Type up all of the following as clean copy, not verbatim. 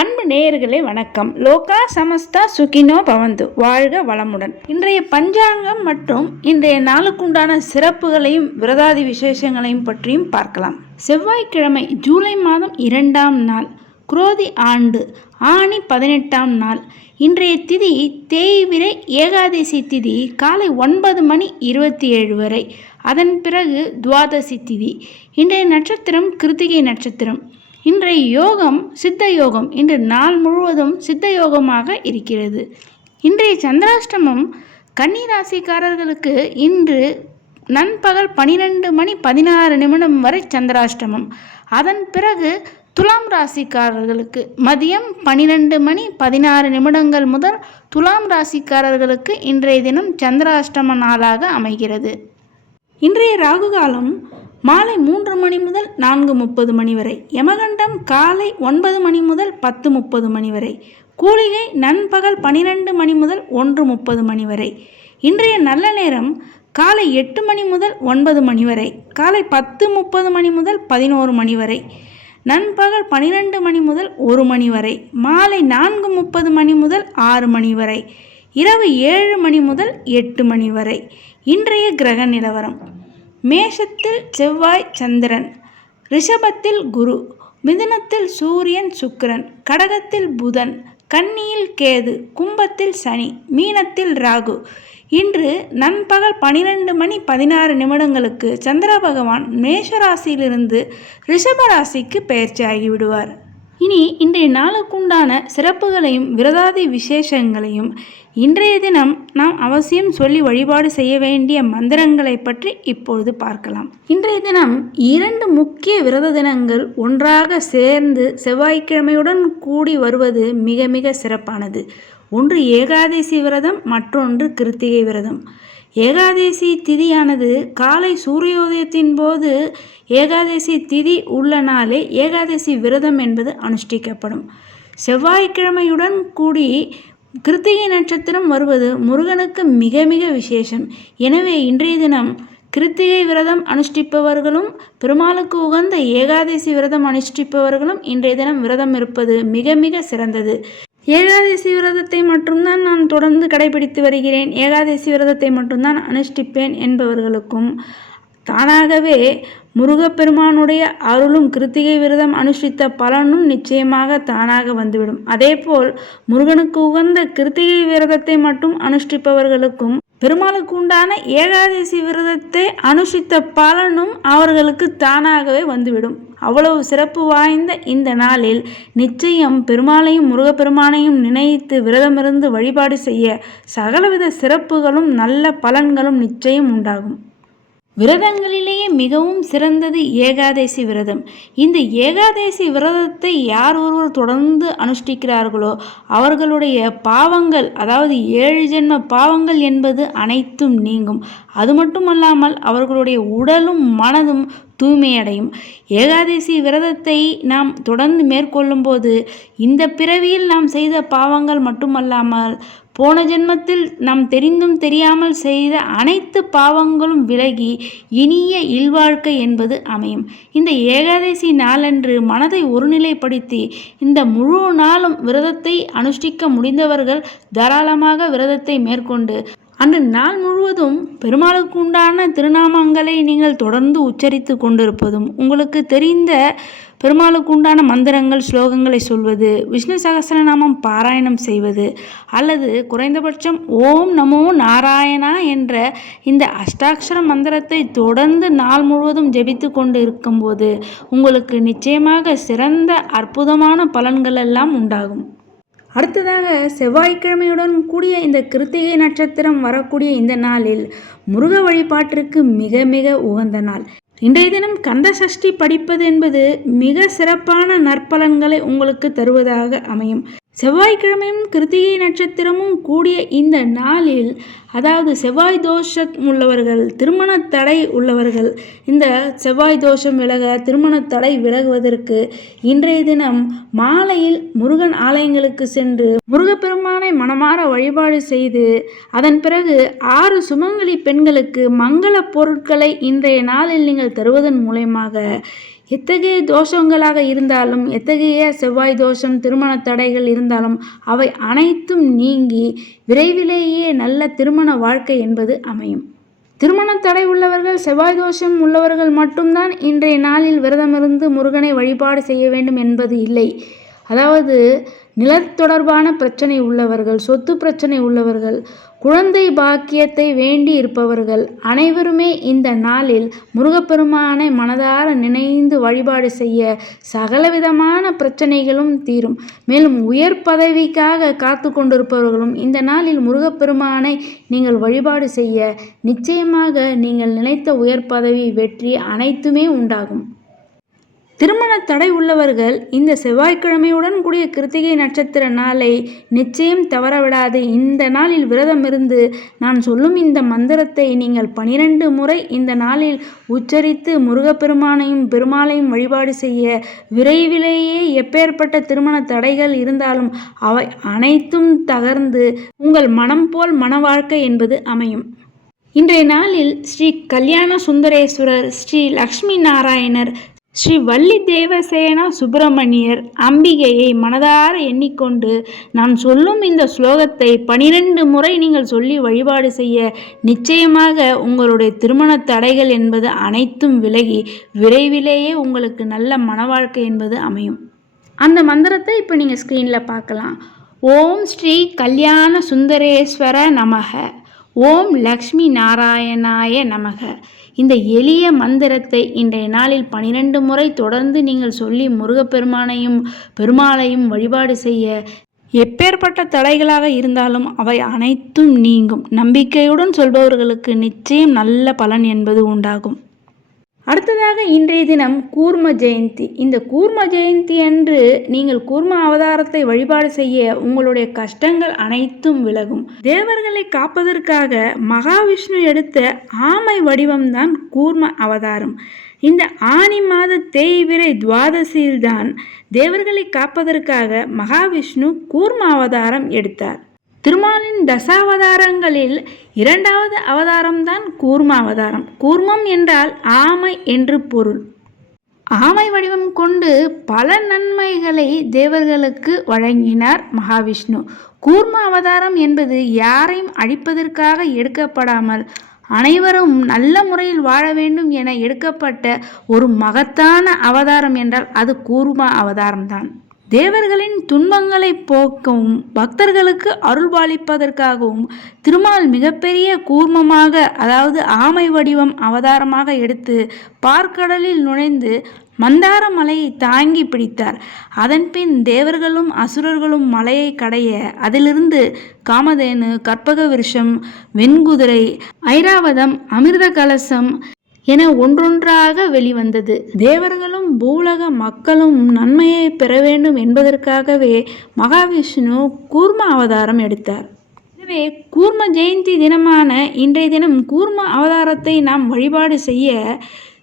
அன்பு நேயர்களே வணக்கம். லோகா சமஸ்தா சுகினோ பவந்து, வாழ்க வளமுடன். இன்றைய பஞ்சாங்கம் மற்றும் இன்றைய நாளுக்குண்டான சிறப்புகளையும் விரதாதி விசேஷங்களையும் பற்றியும் பார்க்கலாம். செவ்வாய்க்கிழமை ஜூலை மாதம் 2ஆம் நாள், குரோதி ஆண்டு ஆணி 18ஆம் நாள். இன்றைய திதி தேய்பிறை ஏகாதசி திதி காலை 9:27 வரை. அதன் பிறகு துவாதசி திதி. இன்றைய நட்சத்திரம் கிருத்திகை நட்சத்திரம். இன்றைய யோகம் சித்த யோகம். இன்று நாள் முழுவதும் சித்த யோகமாக இருக்கிறது. இன்றைய சந்திராஷ்டமம் கன்னிராசிக்காரர்களுக்கு இன்று நண்பகல் 12:16 வரை சந்திராஷ்டமம். அதன் பிறகு துலாம் ராசிக்காரர்களுக்கு மதியம் 12:16 முதல் துலாம் ராசிக்காரர்களுக்கு இன்றைய தினம் சந்திராஷ்டம நாளாக அமைகிறது. இன்றைய ராகு காலம் மாலை 3 மணி முதல் 4:30 மணி வரை. யமகண்டம் காலை 9 மணி முதல் 10:30 மணி வரை. கூலிகை நண்பகல் 12 மணி முதல் 1:30 மணி வரை. இன்றைய நல்ல நேரம் காலை 8 மணி முதல் 9 மணி வரை. காலை 10:30 மணி முதல் 11 மணி வரை. நண்பகல் 12 மணி முதல் 1 மணி வரை. மாலை 4:30 மணி முதல் 6 மணி வரை. இரவு 7 மணி முதல் 8 மணி வரை. இன்றைய கிரக நிலவரம்: மேஷத்தில் செவ்வாய் சந்திரன், ரிஷபத்தில் குரு, மிதுனத்தில் சூரியன் சுக்கிரன், கடகத்தில் புதன், கன்னியில் கேது, கும்பத்தில் சனி, மீனத்தில் ராகு. இன்று நண்பகல் 12:16 சந்திர பகவான் மேஷராசியிலிருந்து ரிஷபராசிக்கு பெயர்ச்சி ஆகிவிடுவார். இனி இன்றைய நாளுக்குண்டான சிறப்புகளையும் விரதாதி விசேஷங்களையும், இன்றைய தினம் நாம் அவசியம் சொல்லி வழிபாடு செய்ய வேண்டிய மந்திரங்களை பற்றி இப்பொழுது பார்க்கலாம். இன்றைய தினம் 2 முக்கிய விரத தினங்கள் ஒன்றாக சேர்ந்து செவ்வாய்க்கிழமையுடன் கூடி வருவது மிக மிக சிறப்பானது. ஒன்று ஏகாதசி விரதம், மற்றொன்று கிருத்திகை விரதம். ஏகாதசி திதியானது காலை சூரியோதயத்தின் போது ஏகாதசி திதி உள்ள நாளே ஏகாதசி விரதம் என்பது அனுஷ்டிக்கப்படும். செவ்வாய்க்கிழமையுடன் கூடி கிருத்திகை நட்சத்திரம் வருவது முருகனுக்கு மிக மிக விசேஷம். எனவே இன்றைய தினம் கிருத்திகை விரதம் அனுஷ்டிப்பவர்களும் பெருமாளுக்கு உகந்த ஏகாதசி விரதம் அனுஷ்டிப்பவர்களும் இன்றைய தினம் விரதம் இருப்பது மிக மிக சிறந்தது. ஏகாதசி விரதத்தை மட்டும்தான் நான் தொடர்ந்து கடைபிடித்து வருகிறேன், ஏகாதசி விரதத்தை மட்டும்தான் அனுஷ்டிப்பேன் என்பவர்களுக்கும் தானாகவே முருகப்பெருமானுடைய அருளும் கிருத்திகை விரதம் அனுஷ்டித்த பலனும் நிச்சயமாக தானாக வந்துவிடும். அதேபோல் முருகனுக்கு உகந்த கிருத்திகை விரதத்தை மட்டும் அனுஷ்டிப்பவர்களுக்கும் பெருமாளுக்கு உண்டான ஏகாதசி விரதத்தை அனுஷ்டித்த பலனும் அவர்களுக்கு தானாகவே வந்துவிடும். அவ்வளவு சிறப்பு வாய்ந்த இந்த நாளில் நிச்சயம் பெருமாளையும் முருகப்பெருமானையும் நினைத்து விரதமிருந்து வழிபாடு செய்ய சகலவித சிறப்புகளும் நல்ல பலன்களும் நிச்சயம் உண்டாகும். விரதங்களிலேயே மிகவும் சிறந்தது ஏகாதசி விரதம். இந்த ஏகாதசி விரதத்தை யார் ஒருவர் தொடர்ந்து அனுஷ்டிக்கிறார்களோ அவர்களுடைய பாவங்கள், அதாவது 7 ஜென்ம பாவங்கள் என்பது அனைத்தும் நீங்கும். அது மட்டுமல்லாமல் அவர்களுடைய உடலும் மனதும் தூய்மையடையும். ஏகாதசி விரதத்தை நாம் தொடர்ந்து மேற்கொள்ளும் போது இந்த பிறவியில் நாம் செய்த பாவங்கள் மட்டுமல்லாமல் போன ஜென்மத்தில் நாம் தெரிந்தும் தெரியாமல் செய்த அனைத்து பாவங்களும் விலகி இனிய இல்வாழ்க்கை என்பது அமையும். இந்த ஏகாதசி நாளன்று மனதை ஒருநிலைப்படுத்தி இந்த முழு நாளும் விரதத்தை அனுஷ்டிக்க முடிந்தவர்கள் தாராளமாக விரதத்தை மேற்கொண்டு அன்று நாள் முழுவதும் பெருமாளுக்கு உண்டான திருநாமங்களை நீங்கள் தொடர்ந்து உச்சரித்து கொண்டிருப்பதும், உங்களுக்கு தெரிந்த பெருமாளுக்கு உண்டான மந்திரங்கள் ஸ்லோகங்களை சொல்வது, விஷ்ணு சகஸ்ரநாமம் பாராயணம் செய்வது, அல்லது குறைந்தபட்சம் ஓம் நமோ நாராயணா என்ற இந்த அஷ்டாட்சர மந்திரத்தை தொடர்ந்து நாள் முழுவதும் ஜெபித்து கொண்டு இருக்கும்போது உங்களுக்கு நிச்சயமாக சிறந்த அற்புதமான பலன்கள் எல்லாம் உண்டாகும். அடுத்ததாக செவ்வாய்க்கிழமையுடன் கூடிய இந்த கிருத்திகை நட்சத்திரம் வரக்கூடிய இந்த நாளில் முருக வழிபாட்டிற்கு மிக மிக உகந்த நாள். இன்றைய தினம் கந்த சஷ்டி படிப்பது என்பது மிக சிறப்பான நற்பலன்களை உங்களுக்கு தருவதாக அமையும். செவ்வாய்க்கிழமையும் கிருத்திகை நட்சத்திரமும் கூடிய இந்த நாளில், அதாவது செவ்வாய் தோஷம் உள்ளவர்கள், திருமண தடை உள்ளவர்கள், இந்த செவ்வாய் தோஷம் விலக, திருமண தடை விலகுவதற்கு இன்றைய தினம் மாலையில் முருகன் ஆலயங்களுக்கு சென்று முருகப்பெருமானை மனமாற வழிபாடு செய்து அதன் பிறகு 6 சுமங்கலி பெண்களுக்கு மங்கள பொருட்களை இன்றைய நாளில் நீங்கள் தருவதன் மூலமாக எத்தகைய தோஷங்களாக இருந்தாலும், எத்தகைய செவ்வாய் தோஷம், திருமண தடைகள் இருந்தாலும் அவை அனைத்தும் நீங்கி விரைவிலேயே நல்ல திருமண வாழ்க்கை என்பது அமையும். திருமண தடை உள்ளவர்கள், செவ்வாய் தோஷம் உள்ளவர்கள் மட்டும்தான் இன்றைய நாளில் விரதமிருந்து முருகனை வழிபாடு செய்ய வேண்டும் என்பது இல்லை. அதாவது நிலத் தொடர்பான பிரச்சனை உள்ளவர்கள், சொத்து பிரச்சனை உள்ளவர்கள், குழந்தை பாக்கியத்தை வேண்டி இருப்பவர்கள் அனைவருமே இந்த நாளில் முருகப்பெருமானை மனதார நினைந்து வழிபாடு செய்ய சகலவிதமான பிரச்சனைகளும் தீரும். மேலும் உயர் பதவிக்காக காத்து கொண்டிருப்பவர்களும் இந்த நாளில் முருகப்பெருமானை நீங்கள் வழிபாடு செய்ய நிச்சயமாக நீங்கள் நினைத்த உயர் பதவி, வெற்றி அனைத்துமே உண்டாகும். திருமண தடை உள்ளவர்கள் இந்த செவ்வாய்க்கிழமையுடன் கூடிய கிருத்திகை நட்சத்திர நாளை நிச்சயம் தவறவிடாது. இந்த நாளில் விரதம் இருந்து நான் சொல்லும் இந்த மந்திரத்தை நீங்கள் 12 முறை இந்த நாளில் உச்சரித்து முருகப்பெருமானையும் பெருமாளையும் வழிபாடு செய்ய விரைவிலேயே எப்பேற்பட்ட திருமண தடைகள் இருந்தாலும் அவை அனைத்தும் தகர்ந்து உங்கள் மனம் போல் மன வாழ்க்கை என்பது அமையும். இன்றைய நாளில் ஸ்ரீ கல்யாண சுந்தரேஸ்வரர், ஸ்ரீ லக்ஷ்மி நாராயணர், ஸ்ரீ வள்ளி தேவசேனா சுப்பிரமணியர், அம்பிகையை மனதார எண்ணிக்கொண்டு நான் சொல்லும் இந்த ஸ்லோகத்தை 12 முறை நீங்கள் சொல்லி வழிபாடு செய்ய நிச்சயமாக உங்களுடைய திருமண தடைகள் என்பது அனைத்தும் விலகி விரைவிலேயே உங்களுக்கு நல்ல மன வாழ்க்கை என்பது அமையும். அந்த மந்திரத்தை இப்போ நீங்கள் ஸ்க்ரீனில் பார்க்கலாம். ஓம் ஸ்ரீ கல்யாண சுந்தரேஸ்வர நமக, ஓம் லக்ஷ்மி நாராயணாய நமக. இந்த எளிய மந்திரத்தை இன்றைய நாளில் 12 முறை தொடர்ந்து நீங்கள் சொல்லி முருகப்பெருமானையும் பெருமாளையும் வழிபாடு செய்ய எப்பேற்பட்ட தடைகளாக இருந்தாலும் அவை அனைத்தும் நீங்கும். நம்பிக்கையுடன் சொல்பவர்களுக்கு நிச்சயம் நல்ல பலன் என்பது உண்டாகும். அடுத்ததாக இன்றைய தினம் கூர்ம ஜெயந்தி. இந்த கூர்ம ஜெயந்தி அன்று நீங்கள் கூர்ம அவதாரத்தை வழிபாடு செய்ய உங்களுடைய கஷ்டங்கள் அனைத்தும் விலகும். தேவர்களை காப்பதற்காக மகாவிஷ்ணு எடுத்த ஆமை வடிவம்தான் கூர்ம அவதாரம். இந்த ஆனி மாத தேய்பிறை துவாதசியில்தான் தேவர்களை காப்பதற்காக மகாவிஷ்ணு கூர்ம அவதாரம் எடுத்தார். திருமாலின் தசாவதாரங்களில் 2வது அவதாரம்தான் கூர்ம அவதாரம். கூர்மம் என்றால் ஆமை என்று பொருள். ஆமை வடிவம் கொண்டு பல நன்மைகளை தேவர்களுக்கு வழங்கினார் மகாவிஷ்ணு. கூர்ம அவதாரம் என்பது யாரையும் அழிப்பதற்காக எடுக்கப்படாமல் அனைவரும் நல்ல முறையில் வாழ வேண்டும் என எடுக்கப்பட்ட ஒரு மகத்தான அவதாரம் என்றால் அது கூர்ம அவதாரம்தான். தேவர்களின் துன்பங்களை போக்கவும் பக்தர்களுக்கு அருள்பாலிப்பதற்காகவும் திருமால் மிகப்பெரிய கூர்மமாக, அதாவது ஆமை வடிவம் அவதாரமாக எடுத்து பார்க்கடலில் நுழைந்து மந்தார மலையை தாங்கி பிடித்தார். அதன்பின் தேவர்களும் அசுரர்களும் மலையை கடைய அதிலிருந்து காமதேனு, கற்பக விருஷம், வெண்குதிரை, ஐராவதம், அமிர்த கலசம் என ஒன்றொன்றாக வெளிவந்தது. தேவர்களும் பூலக மக்களும் நன்மையை பெற வேண்டும் என்பதற்காகவே மகாவிஷ்ணு கூர்ம அவதாரம் எடுத்தார். எனவே கூர்ம ஜெயந்தி தினமான இன்றைய தினம் கூர்ம அவதாரத்தை நாம் வழிபாடு செய்ய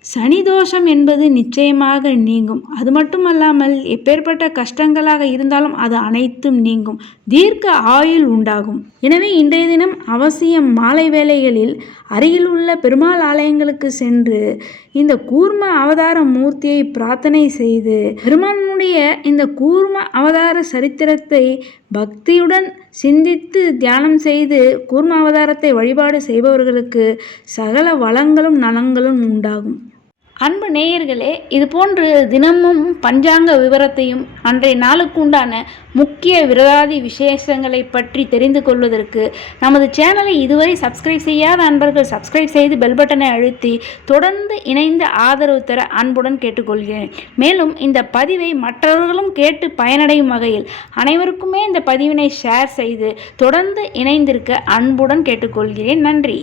சனி தோஷம் என்பது நிச்சயமாக நீங்கும். அது மட்டுமல்லாமல் எப்பேற்பட்ட கஷ்டங்களாக இருந்தாலும் அது அனைத்தும் நீங்கும். தீர்க்க ஆயுள் உண்டாகும். எனவே இன்றைய தினம் அவசியம் மாலை வேளைகளில் அருகில் உள்ள பெருமாள் ஆலயங்களுக்கு சென்று இந்த கூர்ம அவதார மூர்த்தியை பிரார்த்தனை செய்து பெருமானுடைய இந்த கூர்ம அவதார சரித்திரத்தை பக்தியுடன் சிந்தித்து தியானம் செய்து கூர்ம அவதாரத்தை வழிபாடு செய்பவர்களுக்கு சகல வளங்களும் நலங்களும் உண்டாகும். அன்பு நேயர்களே, இது போன்று தினமும் பஞ்சாங்க விவரத்தையும் அன்றைய நாளுக்கு உண்டான முக்கிய விரதாதி விசேஷங்களை பற்றி தெரிந்து கொள்வதற்கு நமது சேனலை இதுவரை சப்ஸ்கிரைப் செய்யாத அன்பர்கள் சப்ஸ்கிரைப் செய்து பெல் பட்டனை அழுத்தி தொடர்ந்து இணைந்து ஆதரவு தர அன்புடன் கேட்டுக்கொள்கிறேன். மேலும் இந்த பதிவை மற்றவர்களும் கேட்டு பயனடையும் வகையில் அனைவருக்குமே இந்த பதிவினை ஷேர் செய்து தொடர்ந்து இணைந்திருக்க அன்புடன் கேட்டுக்கொள்கிறேன். நன்றி.